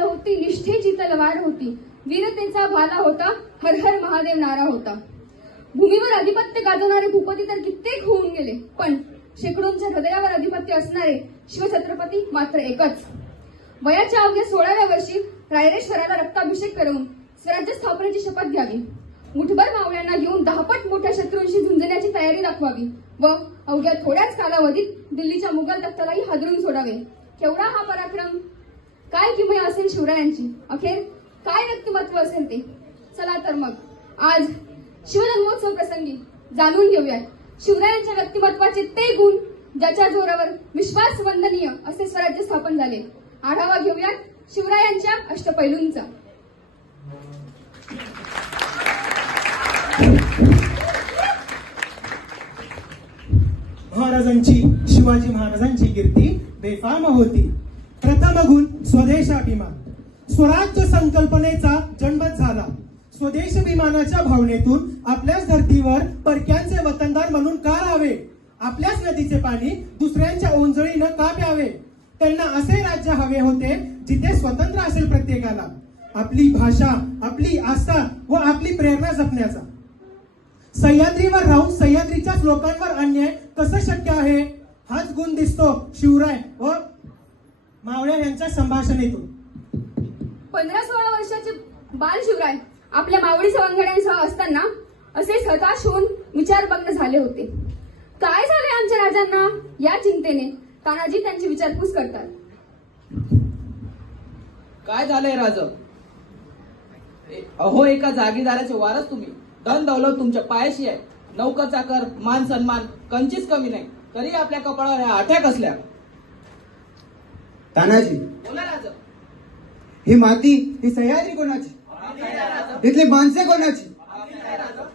ढाल होती निष्ठेची तलवार होती. वीरतेचा भाला होता हर हर महादेव नारा होता. भूमीवर अधिपत्य गाजवणारे भूपती तर कित्येक होऊन गेले पण शेकडोंच्या हृदयावर अधिपत्य असणारे शिवछत्रपती मात्र एकच. वयाच्या अवघ्या सोळाव्या वर्षी रायरेश्वराला रक्ताभिषेक करून स्वराज्य स्थापनेची शपथ घ्यावी. मुठभर मावळ्यांना घेऊन दहापट मोठ्या शत्रूंशी झुंजण्याची तयारी दाखवावी व अवघ्या थोड्याच कालावधीत दिल्लीच्या मुघल दत्तालाही हादरून सोडावे. केवढा हा पराक्रम? काय किमया असेल शिवरायांची? अखेर काय व्यक्तिमत्व असेल ते? चला तर मग. आज शिवजन्मोत्सव प्रसंगी जाणून घेऊयात. शिवरायांच्या व्यक्तिमत्वाचे ते गुण ज्याच्या जोरावर विश्वास वंदनीय असे स्वराज्य स्थापन झाले. आढावा घेऊयात शिवरायांच्या अष्टपैलूंचा. महाराजांची शिवाजी महाराजांची कीर्ती बेफाम होती. प्रथम गुण स्वदेशाभिमान स्वराज्य संकल्पनेचा जन्मच झाला. स्वदेशाभिमानाच्या भावनेतून आपल्याच धर्तीवर परक्यांचे वतनदार म्हणून का राहावे? आपल्याच नदीचे पाणी दुसऱ्यांच्या ओंजळीनं का प्यावे? त्यांना असे राज्य हवे होते जिथे स्वतंत्र असेल प्रत्येकाला. आपली भाषा आपली आस्था व आपली प्रेरणा जपण्याचा. सह्याद्रीवर राहून सह्याद्रीच्याच लोकांवर अन्याय कसं शक्य आहे? हाच गुण दिसतो शिवराय व मावळ्या यांच्या संभाषणेतून. पंधरा सोळा वर्षाचे बाल शिवराय आपल्या मावळी सवंगड्यांसह असताना असेच हताश होऊन विचारभग्न झाले होते. काय झाले आमच्या राजांना? या चिंतेने तानाजी त्यांची विचारपूस करतात. काय झालंय राज? अहो एका जागीदाराचे वारस तुम्ही. धन दौलत तुमच्या पायाशी आहे. नौकर चाकर मान सन्मान कंचीच कमी नाही. तरी आपल्या कपाळावर ह्या आठ्या कसल्या? तानाजी. ही माती ही सह्याद्री कोणाची? इथली माणसं कोणाची?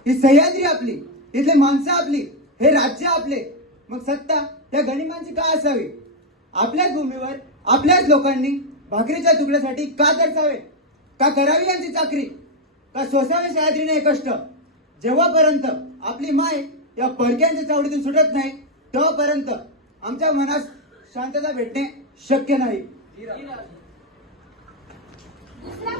ही सह्याद्री आपली इथली माणसं आपली हे राज्य आपले. मग सत्ता त्या गणिमांची का असावी? आपल्याच भूमीवर आपल्याच लोकांनी भाकरीच्या तुकड्यासाठी का तरसावे? का करावी यांची चाकरी? का सोसावे सह्याद्रीने हे कष्ट? जेव्हापर्यंत आपली माय या परक्यांच्या चावडीतून सुटत नाही तोपर्यंत आमच्या मनास शांतता भेटणे शक्य नाही. दुसरा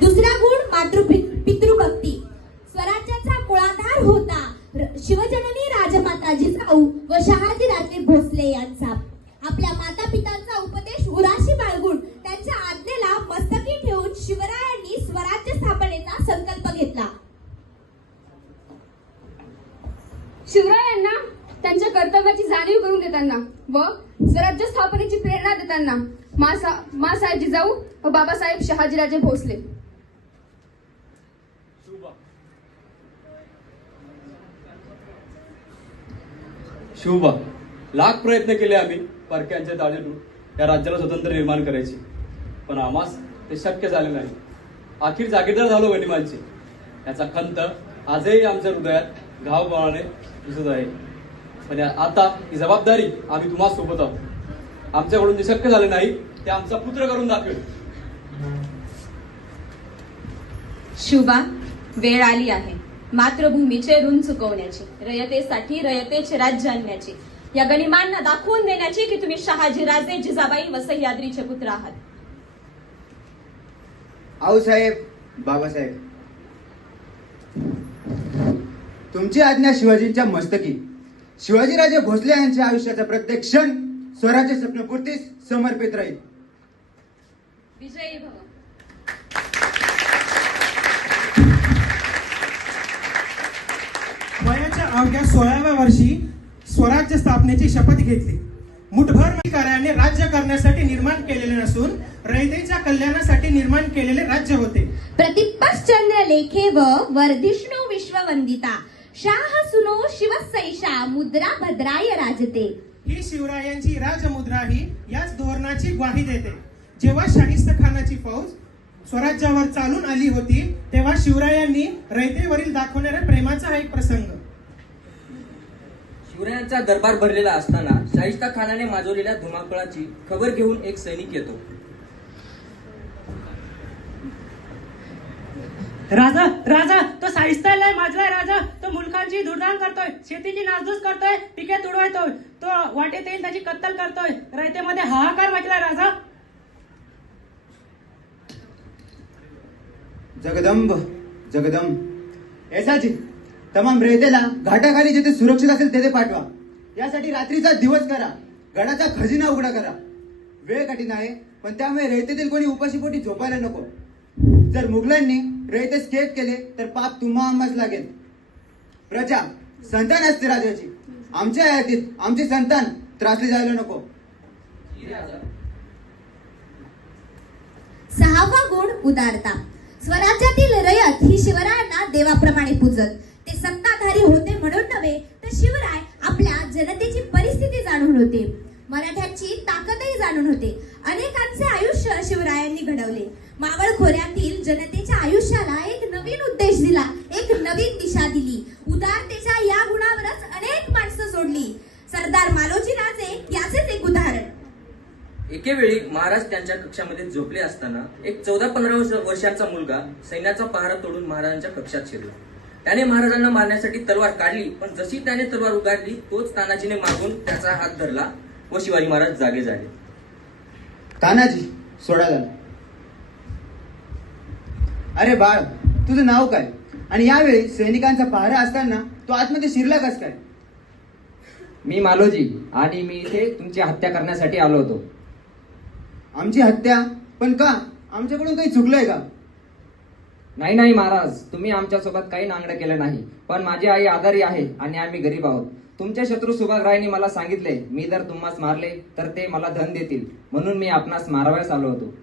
दुसरा गुण मातृ पितृभक्ती स्वराज्याचा कुळाधार होता. शिवजननी राजमाता जिजाऊ व शहाजी राजे भोसले यांचा आपल्या माता पितांचा उपदेश उराशी बाळगून त्यांच्या आज्ञेला मस्तकी ठेवून शिवरायांनी स्वराज्य स्थापनेचा संकल्प घेतला शिवरायांना त्यांच्या कर्तव्याची जाणीव करून देताना व स्वराज्य स्थापनेची प्रेरणा देताना मासा मासाहेब जिजाऊ व बाबासाहेब शहाजीराजे भोसले. शिवबा लाख प्रयत्न केले आम्ही परक्यांच्या दाढीतून. या राज्याला स्वतंत्र निर्माण करायचे. पण आम्हास ते शक्य झाले नाही. अखेर जागीरदार झालो गणिमांचे याचा खंत आजही आमच्या हृदयात घावपणाने दिसत आहे. पण या- आता ही जबाबदारी आम्ही तुम्हा सोबत आहोत. आमच्याकडून जे शक्य झाले नाही ते आमचा पुत्र करून दाखवेल. शुभा वेळ आली आहे. मातृभूमीचे ऋण चुकवण्याची रयतेसाठी रयतेचे राज्य आणण्याची. या गणिमांना दाखवून देण्याची की तुम्ही शहाजीराजे जिजाबाई व सह्याद्रीचे पुत्र आहात. आऊसाहेब बाबासाहेब तुमची आज्ञा शिवाजींच्या मस्तकी. शिवाजीराजे भोसले यांच्या आयुष्याचा प्रत्येक क्षण स्वराज्य स्वप्नपूर्तीस समर्पित राहील. विजयी भव. वयाच्या अवघ्या सोळाव्या वर्षी स्वराज्य स्थापनेची शपथ घेतली. मुठभर अधिकाऱ्याने राज्य करण्यासाठी निर्माण केलेले नसून रयतेच्या कल्याणासाठी निर्माण केलेले राज्य होते. प्रतिपश्चंद्र लेखे व वर्धिष्णू विश्ववंदिता. शाह सुनो शिवसैषा मुद्रा भद्राय राजते. ही शिवरायांची राजमुद्रा ही याच धोरणाची ग्वाही देते. जेव्हा शाहिस्त खानाची फौज स्वराज्यावर चालून आली होती तेव्हा शिवरायांनी रयतेवरील दाखवणाऱ्या प्रेमाचा हा एक प्रसंग. शिवरायांचा दरबार भरलेला असताना शाहिस्ता खानाने माजवलेल्या धुमाकळाची खबर घेऊन एक सैनिक येतो. राजा राजा तो साहिस्ताला माजलाय राजा. तो मुलकांची धुडधाण करतोय शेतीची नासधूस करतोय पिके तुडवतोय तो वाटेत येईल त्याची कत्तल करतोय. रयतेमध्ये हाहाकार मचलाय राजा. जगदंब जगदंब. ऐसाची तमाम रेतेला घाटाखाली जिथे सुरक्षित असेल तेथे पाठवा. यासाठी रात्रीचा दिवस करा. गडाचा खजिना उघडा करा. वेळ कठीण आहे पण त्यामुळे रेतेतील कोणी उपाशीपोटी झोपायला नको. जर मुघलांनी रयतेस कैद केले तर पाप तुम्हा आम्हाच लागेल. प्रजा संतान असते राजाची. आमच्या हयातीत आमचे संतान त्रासले जायला नको. सहावा गुण उदारता. स्वराज्यातील रयत ही शिवरायांना देवाप्रमाणे पूजत. ते सत्ताधारी होते म्हणून नव्हे तर शिवराय आपल्या जनतेची परिस्थिती जाणून होते. मराठ्यांची ताकदही जाणून होते. अनेक शिवरायांनी घडवले. मावळ खोऱ्यातील जनतेच्या आयुष्याला एक नवीन उद्देश दिला एक नवीन दिशा दिली. उदारतेच्या या गुणावरच अनेक माणसं जोडली. सरदार मालोजी राजे याचेच एक उदाहरण. एके वेळी महाराज त्यांच्या कक्षामध्ये झोपले असताना एक चौदा पंधरा वर्ष वर्षांचा मुलगा सैन्याचा पहारा तोडून महाराजांच्या कक्षात शिरला. त्याने महाराजांना मारण्यासाठी तलवार काढली पण जशी त्याने तलवार उगारली तोच तानाजीने मागून त्याचा हात धरला व शिवाजी महाराज जागे झाले. तानाजी सोडा झाला अरे बाळ तुझं नाव काय? आणि यावेळी सैनिकांचा पहारा असताना तो आतमध्ये शिरला कस काय? मी मालोजी आणि मी इथे तुमची हत्या करण्यासाठी आलो होतो. आमची हत्या? पण का? आमच्याकडून काही चुकलंय का? नाही नाही महाराज. तुम्ही आमच्यासोबत काही नांगडं केलं नाही. पण माझी आई आजारी आहे आणि आम्ही गरीब आहोत. तुमचे शत्रू सुभागरायांनी मला सांगितले मी जर तुम्हास मारले तर ते मला धन देतील. म्हणून मी आपणास मारावयास आलो होतो.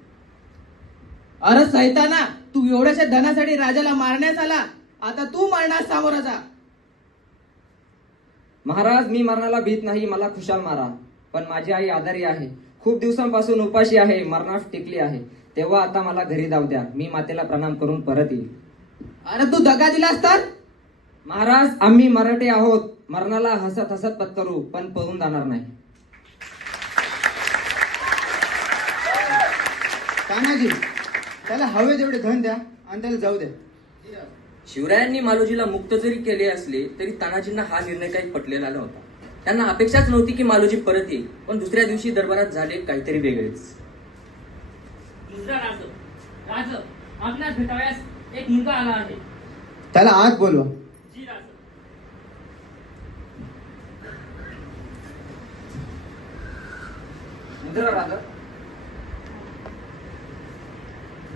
अरे सैताना तू एवढ्याशा धनासाठी राजाला मारण्यात आला. आता तू मरणार सामोरा जा. महाराज मी मरणाला भीत नाही मला खुशाल मारा. पण माझी आई आजारी आहे. खूप दिवसांपासून उपाशी आहे मरणास टिकली आहे. तेव्हा आता मला घरी जाऊ द्या. मी मातेला प्रणाम करून परत येईल. अरे तू दगा दिलास तर? महाराज आम्ही मराठी आहोत. मरणाला हसत हसत पत्करू पण पळून जाणार नाही. तानाजी त्याला हवे तेवढे धन द्या आणि त्याला जाऊ द्या. शिवरायांनी मालोजीला मुक्त जरी केले असले तरी तानाजींना हा निर्णय काही पटलेला नव्हता. त्यांना अपेक्षाच नव्हती की मालोजी परत येईल पण दुसऱ्या दिवशी दरबारात झाले काहीतरी वेगळेच. दुसरा राज राज आपणास भेटावयास एक मुलगा आला आहे. त्याला आत बोलवा जी राज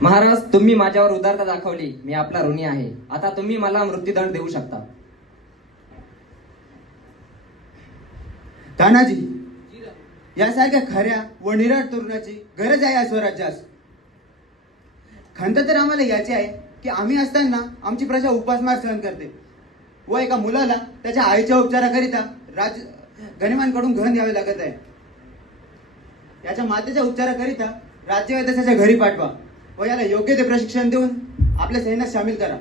महाराज तुम्ही माझ्यावर उदारता दाखवली. मी आपला ऋणी आहे. आता तुम्ही मला मृत्यूदंड देऊ शकता. तानाजी यासारख्या खऱ्या व निराट तरुणाची गरज आहे या स्वराज्यास खंत तर आम्हाला याची आहे की आम्ही असताना आमची प्रजा उपासमार सहन करते व एका मुलाला त्याच्या आईच्या उपचाराकरिता राज गणिमांकडून घन द्यावे लागत आहे. याच्या मातेच्या उपचाराकरिता राज्य त्याच्या घरी पाठवा व याला योग्य ते प्रशिक्षण देऊन आपल्या सैन्यात सामील करा.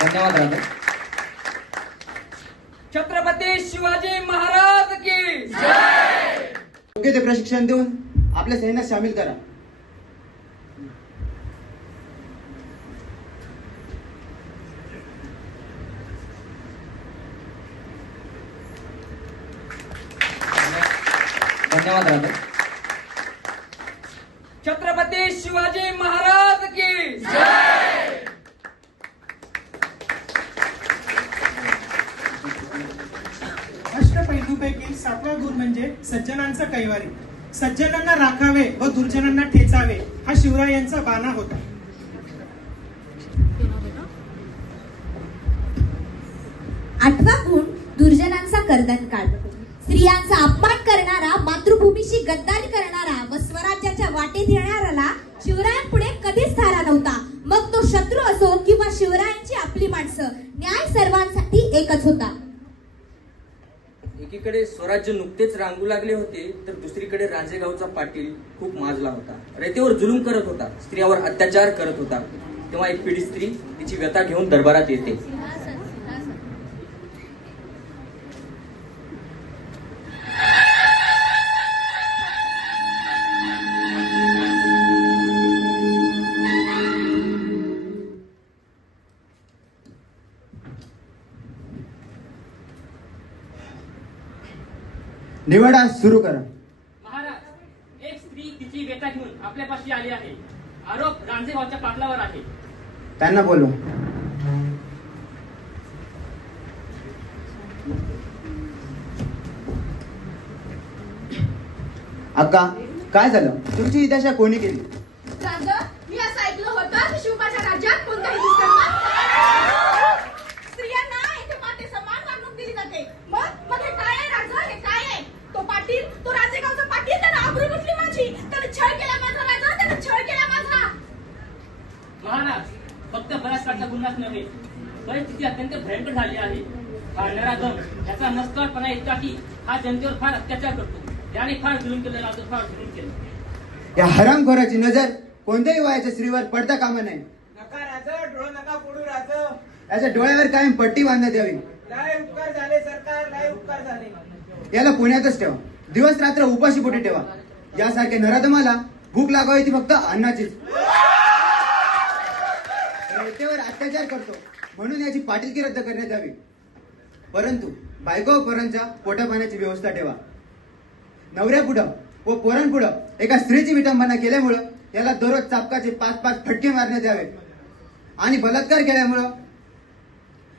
धन्यवाद राजा छत्रपती शिवाजी महाराज की योग्य ते प्रशिक्षण देऊन आपल्या सैन्यात सामील करा. धन्यवाद. राजा छत्रपती शिवाजी महाराज की अष्टपैलूपैकी सातवा गुण म्हणजे सज्जनांचा कैवारी. सज्जनांना राखावे व दुर्जनांना ठेचावे हा शिवरायांचा बाणा होता. आठवा गुण दुर्जनांचा कर्दन काळ. स्त्रियांचा अपमान करणारा मातृभूमीशी गद्दारी करणारा व स्वराज्याच्या वाटेत येणाऱ्याला शिवरायांपुढे कधीच थारा नव्हता. मग तो शत्रू असो किंवा शिवरायांची आपली माणसं न्याय सर्वांसाठी एकच होता. एकीकडे स्वराज्य नुकतेच रांगू लागले होते तर दुसरीकडे राजेगावचा पाटील खूप माजला होता. रेतेवर जुलूम करत होता स्त्रियावर अत्याचार करत होता. तेव्हा एक पिढी स्त्री तिची व्यथा घेऊन दरबारात येते. निवडा सुरू करा. महाराज एक स्त्री तिची वेता घेऊन आपल्यापाशी आली आहे. आरोप रांजेगावच्या पाटलावर आहे. त्यांना बोलवा अक्का काय झालं? तुमची ही दशा कोणी केली राजा मी असं ऐकलं होतं की शिवबाच्या राज्यात कोणत्याही दुष्कर्मात स्त्रियांना इथे माते समान वागणूक दिली जाते मग मग हे काय आहे राजा हे काय आहे तो पाटील तो राजेगावचा पाटील त्यानं आबरू लुटली माझी त्यानं छळ केला माझा राजा त्यानं छळ केला माझा महाराज फक्त गुन्हाच नव्हे परिस्थिती अत्यंत भयंकर झाली आहे. काढणारा दम याचा नसकळपणा इतका की हा जनतेवर फार अत्याचार करतो. याने फार जुलूम केलं राजू फार जुलूम केलं. या हरामखोराची नजर कोणत्याही वयाच्या स्त्रीवर पडता कामा नये. नका राज डोळ नका पुढू राज. याच्या डोळ्यावर कायम पट्टी बांधण्यात यावी. लय उपकार झाले सरकार लय उपकार झाले. याला पुण्यातच ठेवा. दिवस रात्र उपाशी पोटी ठेवा. यासारख्या नराधमाला भूक लागावी ती फक्त अन्नाचीच. रयतेवर अत्याचार करतो. म्हणून याची पाटीलकी रद्द करण्यात यावी. परंतु बायको पोरांच्या पोटा पाण्याची व्यवस्था ठेवा. नवऱ्या पुढं व पोरांपुढं एका स्त्रीची विटंबना केल्यामुळं याला दररोज चापकाचे पाच पाच फटके मारण्यात यावे. आणि बलात्कार केल्यामुळं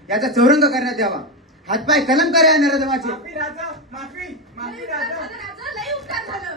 याचा चौरंग करण्यात यावा. हातपाय कलम करा या नराधमाचे. माफी राजा माफी माफी लय उपकार राजा